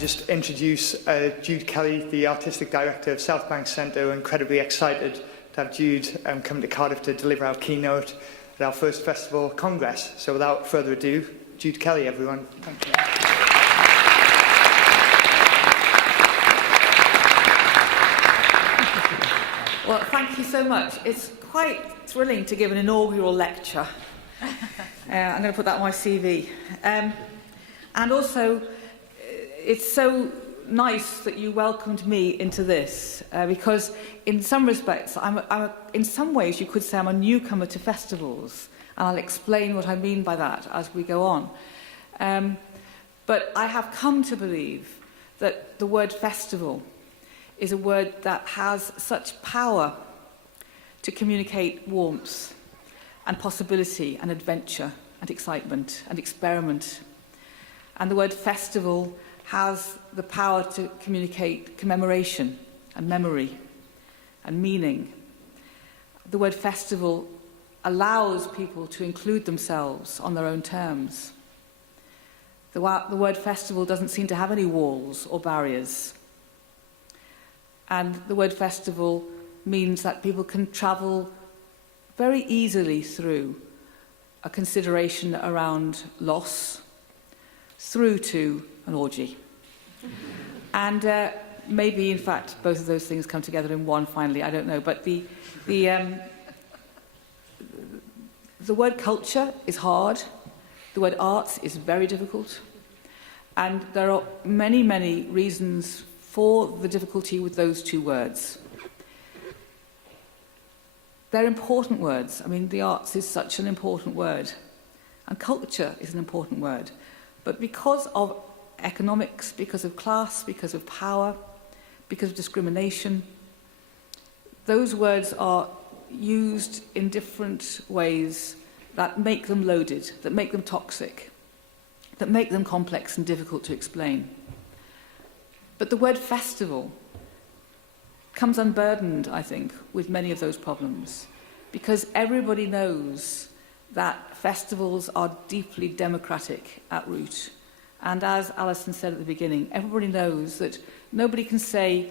just introduce Jude Kelly, the Artistic Director of South Bank Centre. We're incredibly excited to have Jude come to Cardiff to deliver our keynote at our first festival congress. So without further ado, Jude Kelly, everyone. Thank you. Well, thank you so much. It's quite thrilling to give an inaugural lecture. I'm going to put that on my CV. And also, it's so nice that you welcomed me into this, because in some respects, in some ways you could say I'm a newcomer to festivals, and I'll explain what I mean by that as we go on. But I have come to believe that the word festival is a word that has such power to communicate warmth and possibility and adventure and excitement and experiment. And the word festival has the power to communicate commemoration and memory and meaning. The word festival allows people to include themselves on their own terms. The word festival doesn't seem to have any walls or barriers. And the word festival means that people can travel very easily through a consideration around loss, through to an orgy. And maybe, in fact, both of those things come together in one finally, I don't know. But the word culture is hard. The word arts is very difficult. And there are many, many reasons for the difficulty with those two words. They're important words. I mean, the arts is such an important word. And culture is an important word. But because of economics, because of class, because of power, because of discrimination, those words are used in different ways that make them loaded, that make them toxic, that make them complex and difficult to explain. But the word festival comes unburdened, I think, with many of those problems, because everybody knows that festivals are deeply democratic at root. And as Alison said at the beginning, everybody knows that nobody can say,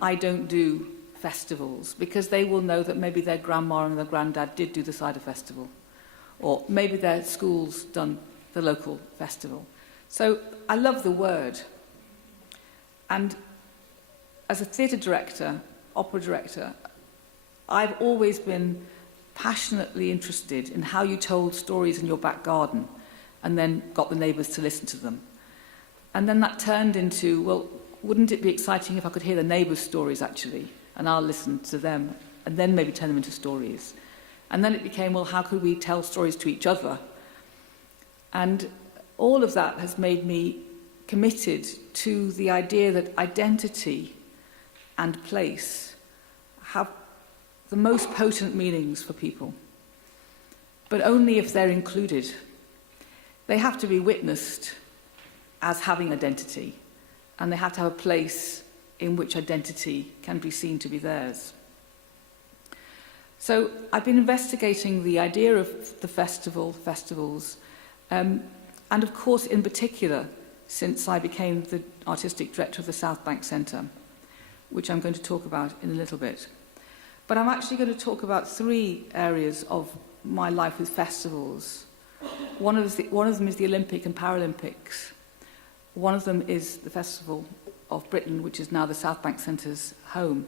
I don't do festivals, because they will know that maybe their grandma and their granddad did do the cider festival, or maybe their school's done the local festival. So I love the word. And as a theatre director, opera director, I've always been passionately interested in how you told stories in your back garden and then got the neighbours to listen to them. And then that turned into, well, wouldn't it be exciting if I could hear the neighbours' stories, actually, and I'll listen to them, and then maybe turn them into stories. And then it became, well, how could we tell stories to each other? And all of that has made me committed to the idea that identity and place have the most potent meanings for people, but only if they're included. They have to be witnessed as having identity, and they have to have a place in which identity can be seen to be theirs. So I've been investigating the idea of the festivals, and of course, in particular, since I became the Artistic Director of the South Bank Centre, which I'm going to talk about in a little bit. But I'm actually going to talk about three areas of my life with festivals. One of them is the Olympic and Paralympics. One of them is the Festival of Britain, which is now the South Bank Centre's home.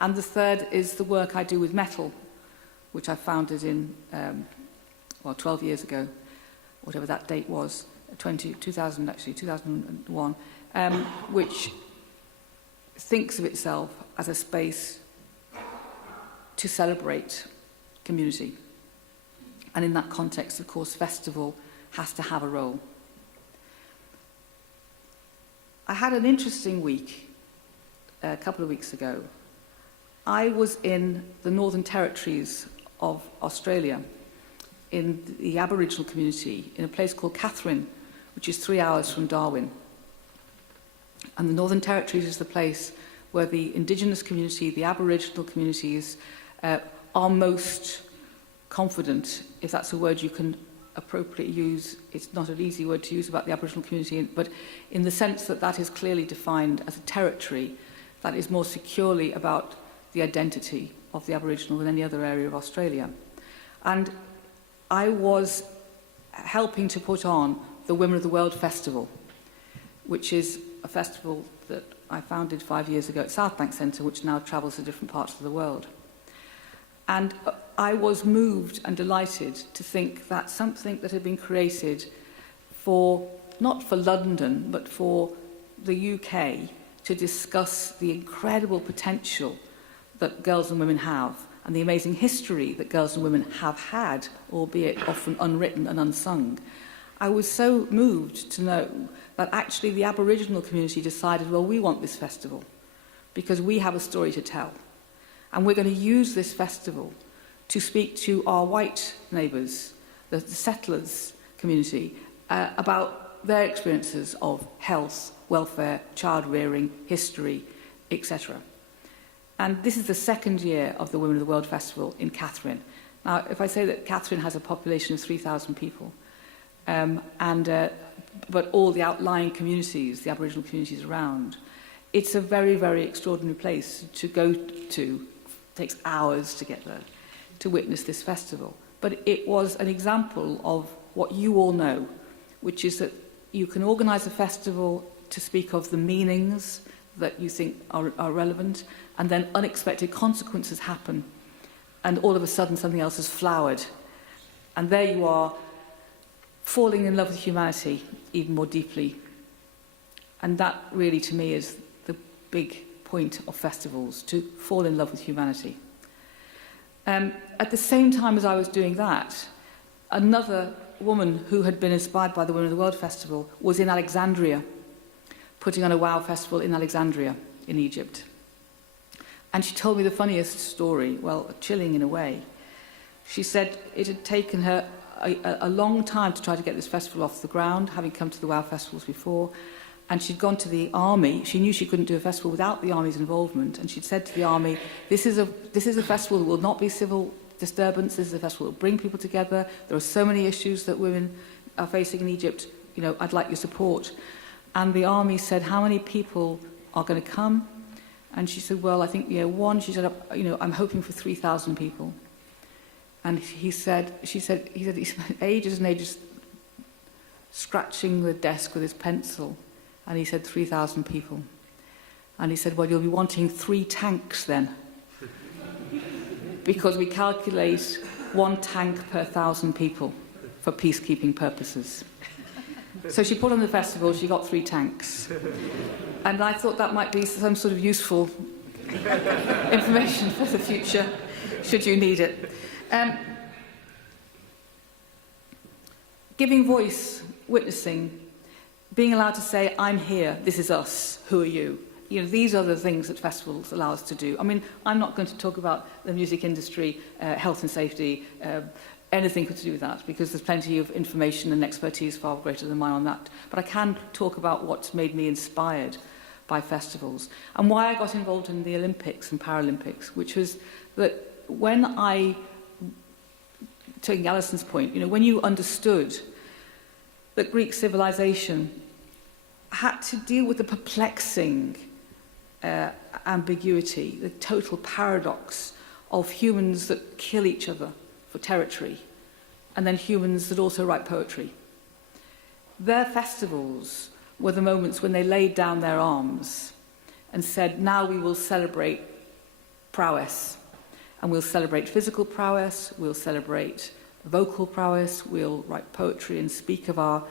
And the third is the work I do with metal, which I founded in, 12 years ago, whatever that date was, 2001, which thinks of itself as a space to celebrate community. And in that context, of course, festival has to have a role. I had an interesting week a couple of weeks ago. I was in the Northern Territories of Australia, in the Aboriginal community, in a place called Catherine, which is 3 hours from Darwin. And the Northern Territories is the place where the Indigenous community, the Aboriginal communities, are most confident, if that's a word you can appropriately use, it's not an easy word to use about the Aboriginal community, but in the sense that that is clearly defined as a territory that is more securely about the identity of the Aboriginal than any other area of Australia. And I was helping to put on the Women of the World Festival, which is a festival that I founded 5 years ago at Southbank Centre, which now travels to different parts of the world. And I was moved and delighted to think that something that had been created for, not for London, but for the UK, to discuss the incredible potential that girls and women have, and the amazing history that girls and women have had, albeit often unwritten and unsung. I was so moved to know that actually the Aboriginal community decided, well, we want this festival because we have a story to tell. And we're going to use this festival to speak to our white neighbours, the settlers community, about their experiences of health, welfare, child rearing, history, etc. And this is the second year of the Women of the World Festival in Catherine. Now, if I say that Catherine has a population of 3,000 people, but all the outlying communities, the Aboriginal communities around, it's a very, very extraordinary place to go to. It takes hours to get there, to witness this festival. But it was an example of what you all know, which is that you can organise a festival to speak of the meanings that you think are relevant, and then unexpected consequences happen, and all of a sudden something else has flowered. And there you are, falling in love with humanity even more deeply. And that really, to me, is the big point of festivals, to fall in love with humanity. At the same time as I was doing that, another woman who had been inspired by the Women of the World Festival was in Alexandria, putting on a WOW festival in Alexandria, in Egypt. And she told me the funniest story, well, chilling in a way. She said it had taken her a long time to try to get this festival off the ground, having come to the WOW festivals before, and she'd gone to the army. She knew she couldn't do a festival without the army's involvement, and she'd said to the army, this is a festival that will not be civil disturbance, this is a festival that will bring people together, there are so many issues that women are facing in Egypt, you know, I'd like your support. And the army said, how many people are going to come? And she said, well, I think, one. She said, I'm hoping for 3,000 people. And he spent ages and ages scratching the desk with his pencil. And he said, 3,000 people. And he said, well, you'll be wanting 3 tanks then. Because we calculate 1 tank per 1,000 people for peacekeeping purposes. So she put on the festival, she got 3 tanks. And I thought that might be some sort of useful information for the future, should you need it. Giving voice, witnessing, being allowed to say, I'm here, this is us, who are you? These are the things that festivals allow us to do. I mean, I'm not going to talk about the music industry, health and safety, anything to do with that, because there's plenty of information and expertise far greater than mine on that. But I can talk about what's made me inspired by festivals and why I got involved in the Olympics and Paralympics, which was that when taking Alison's point, when you understood that Greek civilization had to deal with the perplexing ambiguity, the total paradox of humans that kill each other for territory, and then humans that also write poetry. Their festivals were the moments when they laid down their arms and said, now we will celebrate prowess. And we'll celebrate physical prowess, we'll celebrate vocal prowess, we'll write poetry and speak of our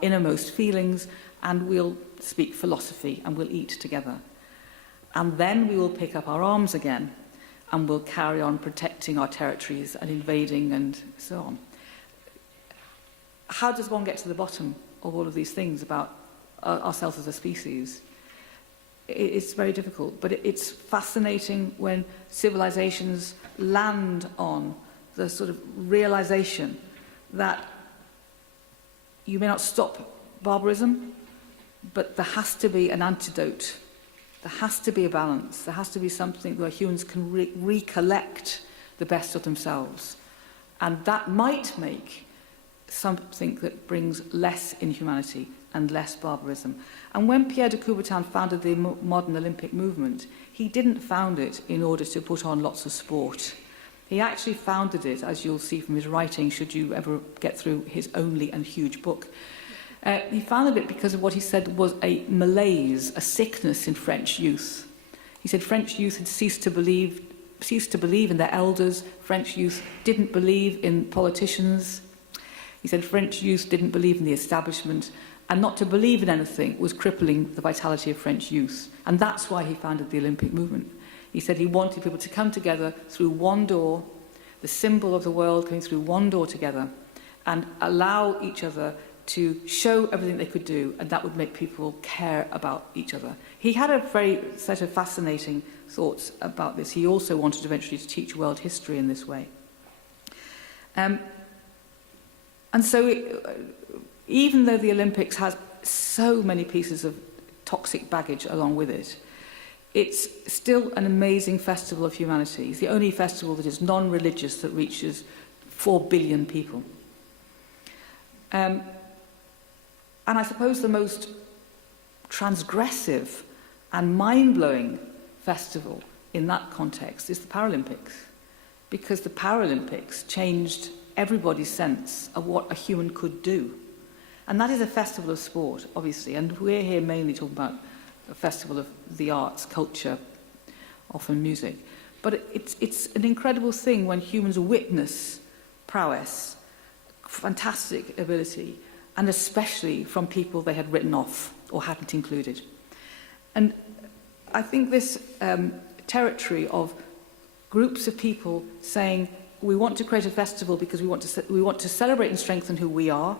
innermost feelings, and we'll speak philosophy, and we'll eat together. And then we will pick up our arms again, and we'll carry on protecting our territories and invading and so on. How does one get to the bottom of all of these things about ourselves as a species? It's very difficult, but it's fascinating when civilizations land on the sort of realization that you may not stop barbarism, but there has to be an antidote. There has to be a balance. There has to be something where humans can recollect the best of themselves. And that might make something that brings less inhumanity and less barbarism. And when Pierre de Coubertin founded the modern Olympic movement, he didn't found it in order to put on lots of sport. He actually founded it, as you'll see from his writing, should you ever get through his only and huge book. He founded it because of what he said was a malaise, a sickness in French youth. He said French youth had ceased to believe in their elders. French youth didn't believe in politicians. He said French youth didn't believe in the establishment, and not to believe in anything was crippling the vitality of French youth. And that's why he founded the Olympic movement. He said he wanted people to come together through one door, the symbol of the world coming through one door together, and allow each other to show everything they could do, and that would make people care about each other. He had a very set of fascinating thoughts about this. He also wanted eventually to teach world history in this way. And so even though the Olympics has so many pieces of toxic baggage along with it, it's still an amazing festival of humanity. It's the only festival that is non-religious that reaches 4 billion people. And I suppose the most transgressive and mind-blowing festival in that context is the Paralympics, because the Paralympics changed everybody's sense of what a human could do. And that is a festival of sport, obviously, and we're here mainly talking about a festival of the arts, culture, often music. But it's an incredible thing when humans witness prowess, fantastic ability, and especially from people they had written off or hadn't included. And I think this territory of groups of people saying, we want to create a festival because we want to celebrate and strengthen who we are.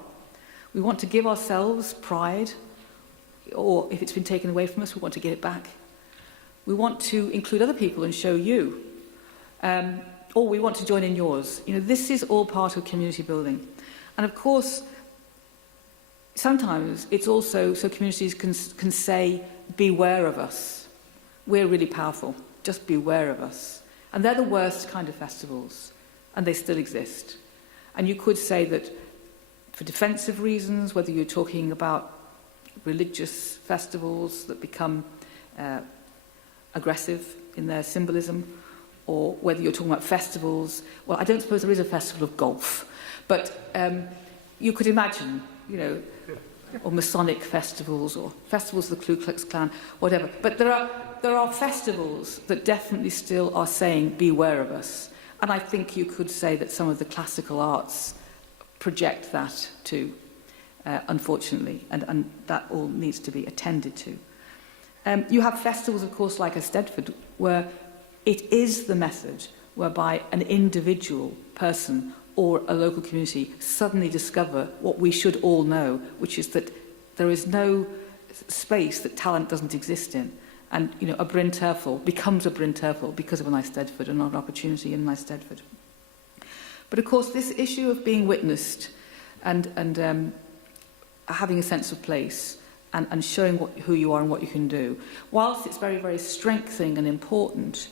We want to give ourselves pride, or if it's been taken away from us, we want to get it back. We want to include other people and show you. Or we want to join in yours. You know, this is all part of community building. And of course, sometimes it's also so communities can say, beware of us. We're really powerful. Just beware of us. And they're the worst kind of festivals, and they still exist. And you could say that for defensive reasons, whether you're talking about religious festivals that become aggressive in their symbolism, or whether you're talking about festivals, well, I don't suppose there is a festival of golf, but you could imagine, you know, or Masonic festivals, or festivals of the Ku Klux Klan, whatever. But there are festivals that definitely still are saying, beware of us. And I think you could say that some of the classical arts project that too, unfortunately, and that all needs to be attended to. You have festivals, of course, like Eisteddfod, where it is the method whereby an individual person or a local community suddenly discover what we should all know, which is that there is no space that talent doesn't exist in. And, you know, a Bryn Terfel becomes a Bryn Terfel because of an Eisteddfod and an opportunity in an Eisteddfod. But, of course, this issue of being witnessed and having a sense of place and showing who you are and what you can do, whilst it's very, very strengthening and important,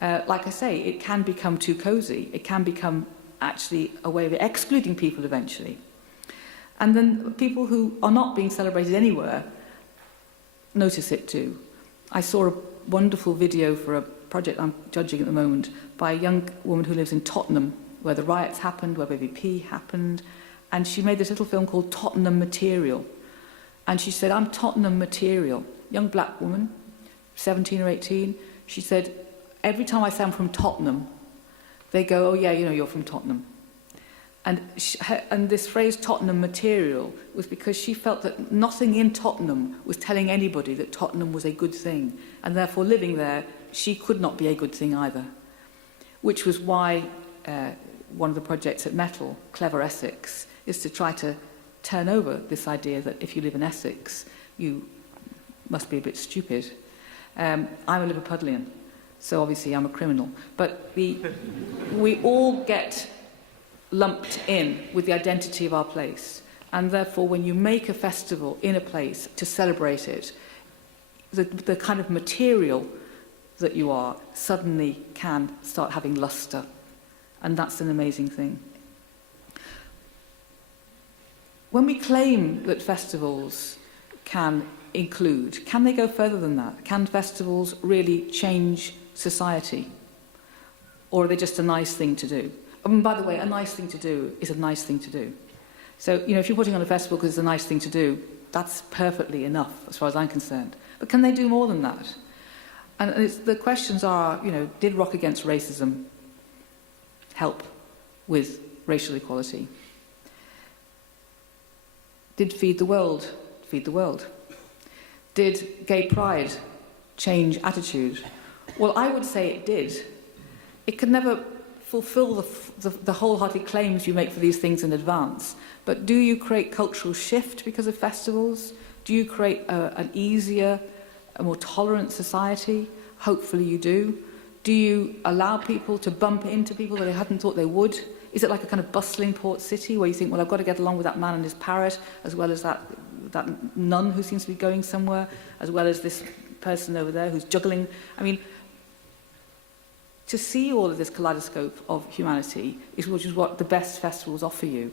like I say, it can become too cosy. It can become actually a way of excluding people eventually. And then people who are not being celebrated anywhere notice it too. I saw a wonderful video for a project I'm judging at the moment by a young woman who lives in Tottenham, where the riots happened, where BVP happened, and she made this little film called Tottenham Material. And she said, I'm Tottenham Material. Young black woman, 17 or 18. She said, every time I say I'm from Tottenham, they go, oh yeah, you know, you're from Tottenham. And this phrase Tottenham Material was because she felt that nothing in Tottenham was telling anybody that Tottenham was a good thing. And therefore, living there, she could not be a good thing either. Which was why one of the projects at Metal, Clever Essex, is to try to turn over this idea that if you live in Essex, you must be a bit stupid. I'm a Liverpudlian, so obviously I'm a criminal. But we all get lumped in with the identity of our place. And therefore, when you make a festival in a place to celebrate it, the kind of material that you are suddenly can start having luster. And that's an amazing thing. when we claim that festivals can include, can they go further than that? Can festivals really change society? Or are they just a nice thing to do? I mean, by the way, a nice thing to do is a nice thing to do. So, if you're putting on a festival because it's a nice thing to do, that's perfectly enough as far as I'm concerned. But can they do more than that? And the questions are, did Rock Against Racism help with racial equality? Did Feed the World feed the world? Did gay pride change attitude? Well, I would say it did. It could never fulfill the wholehearted claims you make for these things in advance. But do you create cultural shift because of festivals? Do you create an easier, a more tolerant society? Hopefully you do. Do you allow people to bump into people that they hadn't thought they would? Is it like a kind of bustling port city where you think, well, I've got to get along with that man and his parrot, as well as that nun who seems to be going somewhere, as well as this person over there who's juggling? I mean, to see all of this kaleidoscope of humanity which is what the best festivals offer you.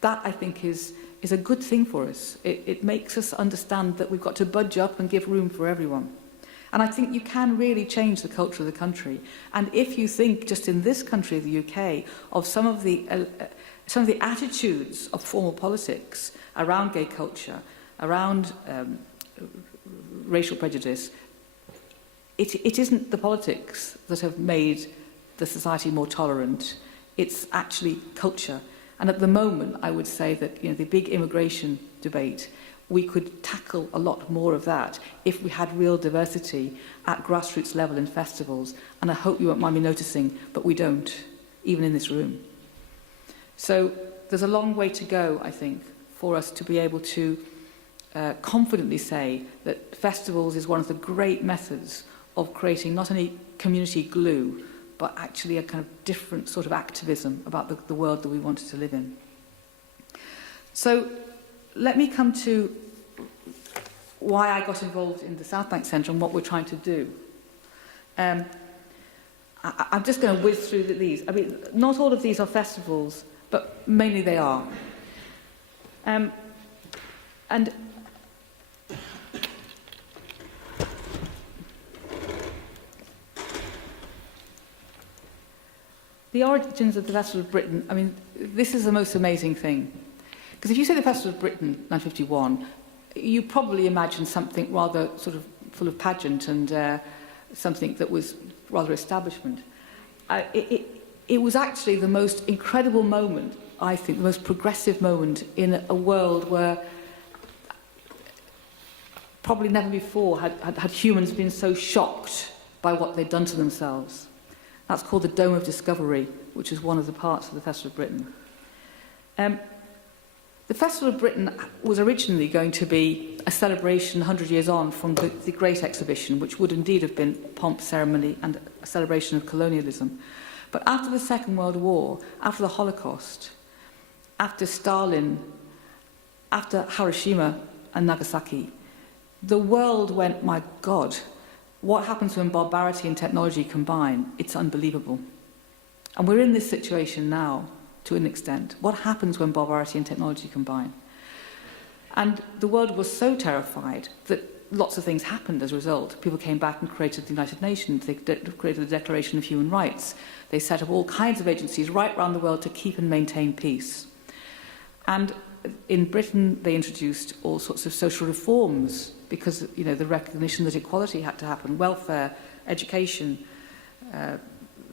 That, I think, is a good thing for us. It makes us understand that we've got to budge up and give room for everyone. And I think you can really change the culture of the country. And if you think, just in this country, the UK, of some of the attitudes of formal politics around gay culture, around racial prejudice, it isn't the politics that have made the society more tolerant. It's actually culture. And at the moment, I would say that the big immigration debate, we could tackle a lot more of that if we had real diversity at grassroots level in festivals. And I hope you won't mind me noticing, but we don't, even in this room. So there's a long way to go, I think, for us to be able to confidently say that festivals is one of the great methods of creating not only community glue, but actually a kind of different sort of activism about the world that we wanted to live in. So let me come to why I got involved in the South Bank Centre and what we're trying to do. I'm just going to whiz through these. I mean, not all of these are festivals, but mainly they are. And the origins of the Festival of Britain, I mean, this is the most amazing thing. Because if you say the Festival of Britain, 1951, you probably imagine something rather sort of full of pageant and something that was rather establishment. It was actually the most incredible moment, I think, the most progressive moment in a world where probably never before had humans been so shocked by what they'd done to themselves. That's called the Dome of Discovery, which is one of the parts of the Festival of Britain. The Festival of Britain was originally going to be a celebration 100 years on from the Great Exhibition, which would indeed have been pomp, ceremony, and a celebration of colonialism. But after the Second World War, after the Holocaust, after Stalin, after Hiroshima and Nagasaki, the world went, my God, what happens when barbarity and technology combine? It's unbelievable. And we're in this situation now, to an extent. What happens when barbarity and technology combine? And the world was so terrified that lots of things happened as a result. People came back and created the United Nations. They created the Declaration of Human Rights. They set up all kinds of agencies right around the world to keep and maintain peace. And in Britain, they introduced all sorts of social reforms because, the recognition that equality had to happen, welfare, education,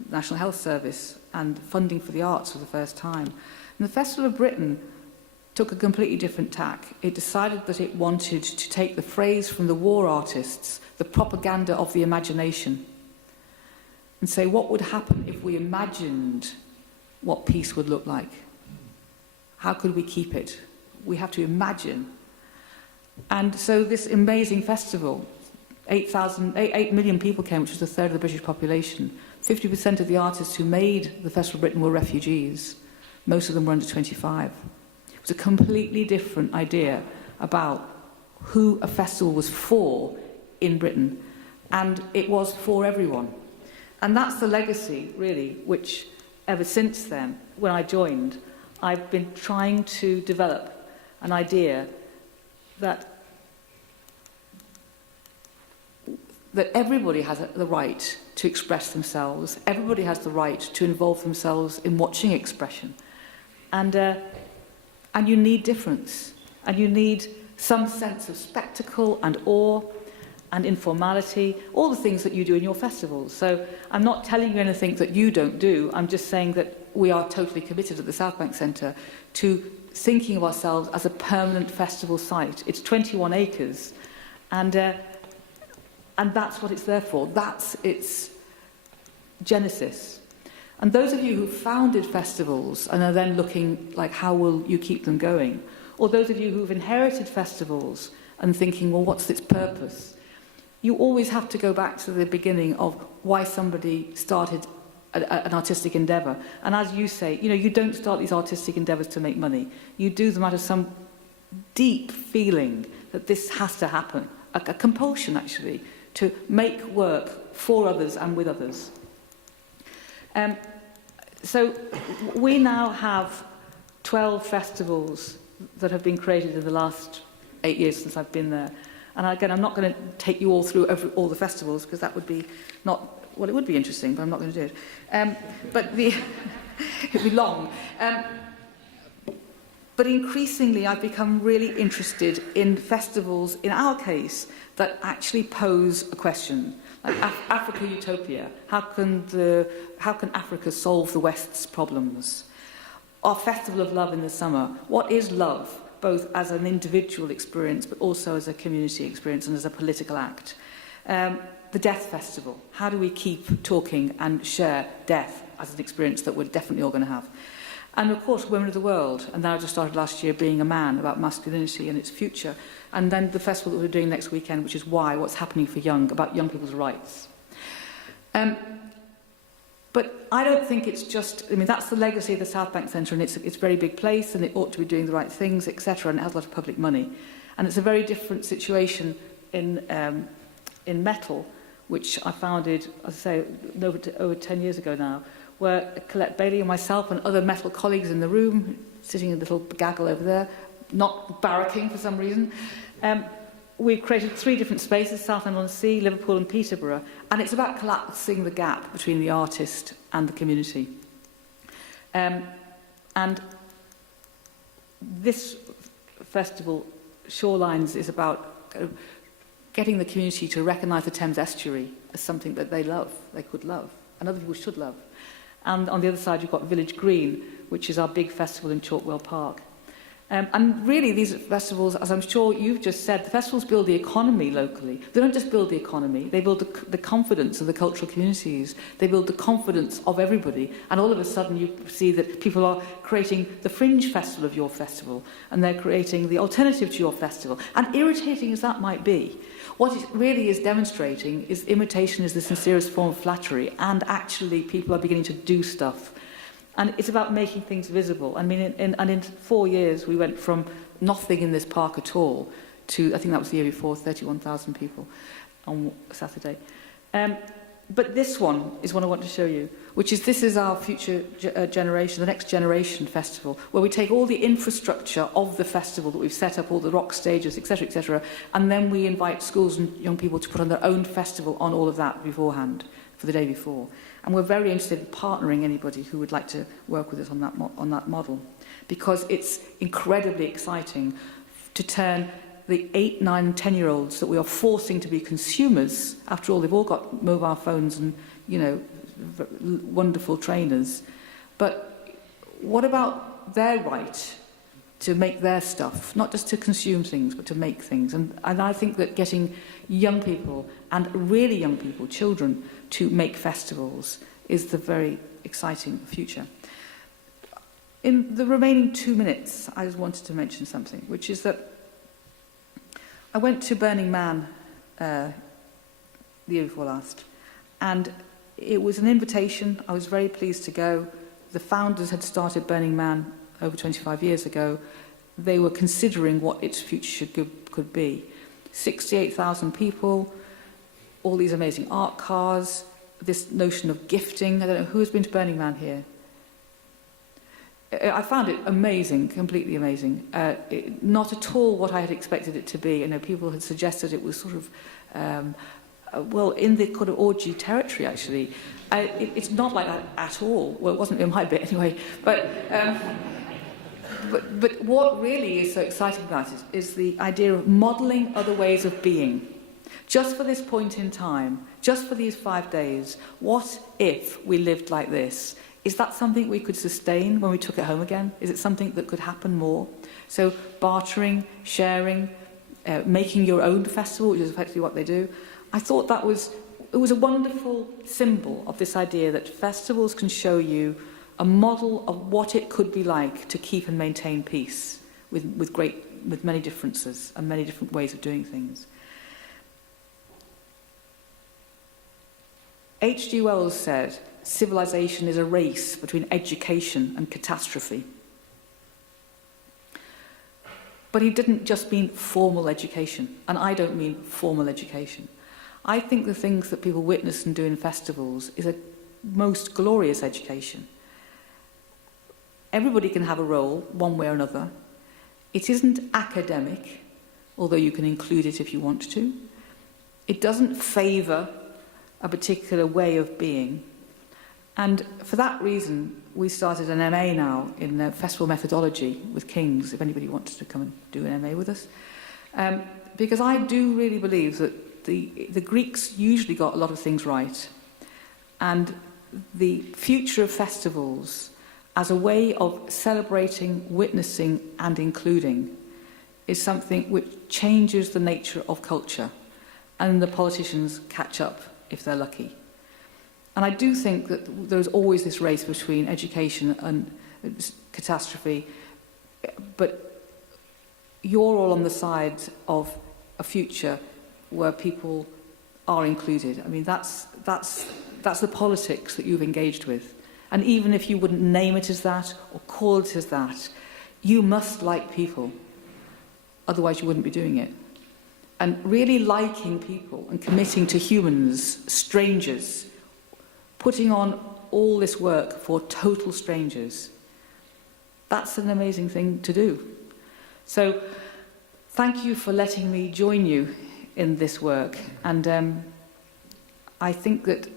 National Health Service, and funding for the arts for the first time. And the Festival of Britain took a completely different tack. It decided that it wanted to take the phrase from the war artists, the propaganda of the imagination, and say, what would happen if we imagined what peace would look like? How could we keep it? We have to imagine. And so this amazing festival, 8 million people came, which was a third of the British population. 50% of the artists who made the Festival of Britain were refugees. Most of them were under 25. It was a completely different idea about who a festival was for in Britain, and it was for everyone. And that's the legacy, really, which ever since then, when I joined, I've been trying to develop an idea that everybody has the right to express themselves, everybody has the right to involve themselves in watching expression. And you need difference, and you need some sense of spectacle and awe and informality, all the things that you do in your festivals. So I'm not telling you anything that you don't do, I'm just saying that we are totally committed at the South Bank Centre to thinking of ourselves as a permanent festival site. It's 21 acres, and that's what it's there for. That's its genesis. And those of you who founded festivals and are then looking like, how will you keep them going? Or those of you who've inherited festivals and thinking, well, what's its purpose? You always have to go back to the beginning of why somebody started an artistic endeavour. And as you say, you don't start these artistic endeavours to make money. You do them out of some deep feeling that this has to happen, a compulsion, actually, to make work for others and with others. So we now have 12 festivals that have been created in the last 8 years since I've been there. And again, I'm not going to take you all through all the festivals, because that would be not... Well, it would be interesting, but I'm not going to do it. It'd be long. But increasingly, I've become really interested in festivals, in our case, that actually pose a question. Like Africa Utopia. How can Africa solve the West's problems? Our Festival of Love in the summer. What is love, both as an individual experience, but also as a community experience and as a political act? The Death Festival. How do we keep talking and share death as an experience that we're definitely all going to have? And of course, Women of the World, and that just started last year, Being a Man, about masculinity and its future. And then the festival that we're doing next weekend, which is Why, What's Happening for Young, about young people's rights. But I don't think it's just... that's the legacy of the South Bank Centre, and it's a very big place, and it ought to be doing the right things, etc., and it has a lot of public money. And it's a very different situation in metal, which I founded, as I say, over 10 years ago now, where Colette Bailey and myself and other metal colleagues in the room, sitting in a little gaggle over there, not barracking for some reason, we've created 3 different spaces, Southend-on-Sea, Liverpool and Peterborough, and it's about collapsing the gap between the artist and the community. And this festival, Shorelines, is about getting the community to recognise the Thames estuary as something that they love, they could love, and other people should love. And on the other side, you've got Village Green, which is our big festival in Chalkwell Park. And really, these festivals, as I'm sure you've just said, the festivals build the economy locally. They don't just build the economy, they build the confidence of the cultural communities. They build the confidence of everybody. And all of a sudden, you see that people are creating the fringe festival of your festival, and they're creating the alternative to your festival. And irritating as that might be, what it really is demonstrating is imitation is the sincerest form of flattery, and actually people are beginning to do stuff. And it's about making things visible. In 4 years, we went from nothing in this park at all to, I think that was the year before, 31,000 people on Saturday. But this one is what I want to show you, which is this is our future generation, the next generation festival, where we take all the infrastructure of the festival that we've set up, all the rock stages, etc., and then we invite schools and young people to put on their own festival on all of that beforehand, for the day before. And we're very interested in partnering anybody who would like to work with us on that model, because it's incredibly exciting to turn the 8, 9, 10-year-olds that we are forcing to be consumers. After all, they've all got mobile phones and, wonderful trainers. But what about their right to make their stuff, not just to consume things, but to make things? And I think that getting young people, and really young people, children, to make festivals is the very exciting future. In the remaining 2 minutes, I just wanted to mention something, which is that I went to Burning Man the year before last, and it was an invitation. I was very pleased to go. The founders had started Burning Man over 25 years ago. They were considering what its future could be. 68,000 people, all these amazing art cars, this notion of gifting. I don't know, who has been to Burning Man here? I found it amazing, completely amazing. Not at all what I had expected it to be. You know, people had suggested it was sort of, well, in the kind of orgy territory, actually. It's not like that at all. Well, it wasn't in my bit anyway. But what really is so exciting about it is the idea of modelling other ways of being. Just for this point in time, just for these 5 days, what if we lived like this? Is that something we could sustain when we took it home again? Is it something that could happen more? So bartering, sharing, making your own festival, which is effectively what they do. I thought it was a wonderful symbol of this idea that festivals can show you a model of what it could be like to keep and maintain peace with many differences and many different ways of doing things. H.G. Wells said, civilization is a race between education and catastrophe. But he didn't just mean formal education, and I don't mean formal education. I think the things that people witness and do in festivals is a most glorious education. Everybody can have a role, one way or another. It isn't academic, although you can include it if you want to. It doesn't favour a particular way of being. And for that reason, we started an MA now in festival methodology with King's, if anybody wants to come and do an MA with us. Because I do really believe that the Greeks usually got a lot of things right. And the future of festivals as a way of celebrating, witnessing and including is something which changes the nature of culture. And the politicians catch up if they're lucky. And I do think that there's always this race between education and catastrophe, but you're all on the side of a future where people are included. I mean, that's the politics that you've engaged with. And even if you wouldn't name it as that or call it as that, you must like people. Otherwise you wouldn't be doing it. And really liking people and committing to humans, strangers, putting on all this work for total strangers, that's an amazing thing to do. So thank you for letting me join you in this work. And I think that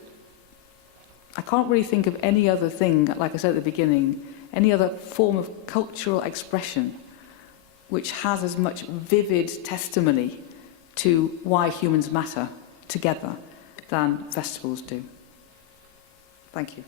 I can't really think of any other thing, like I said at the beginning, any other form of cultural expression which has as much vivid testimony to why humans matter together than festivals do. Thank you.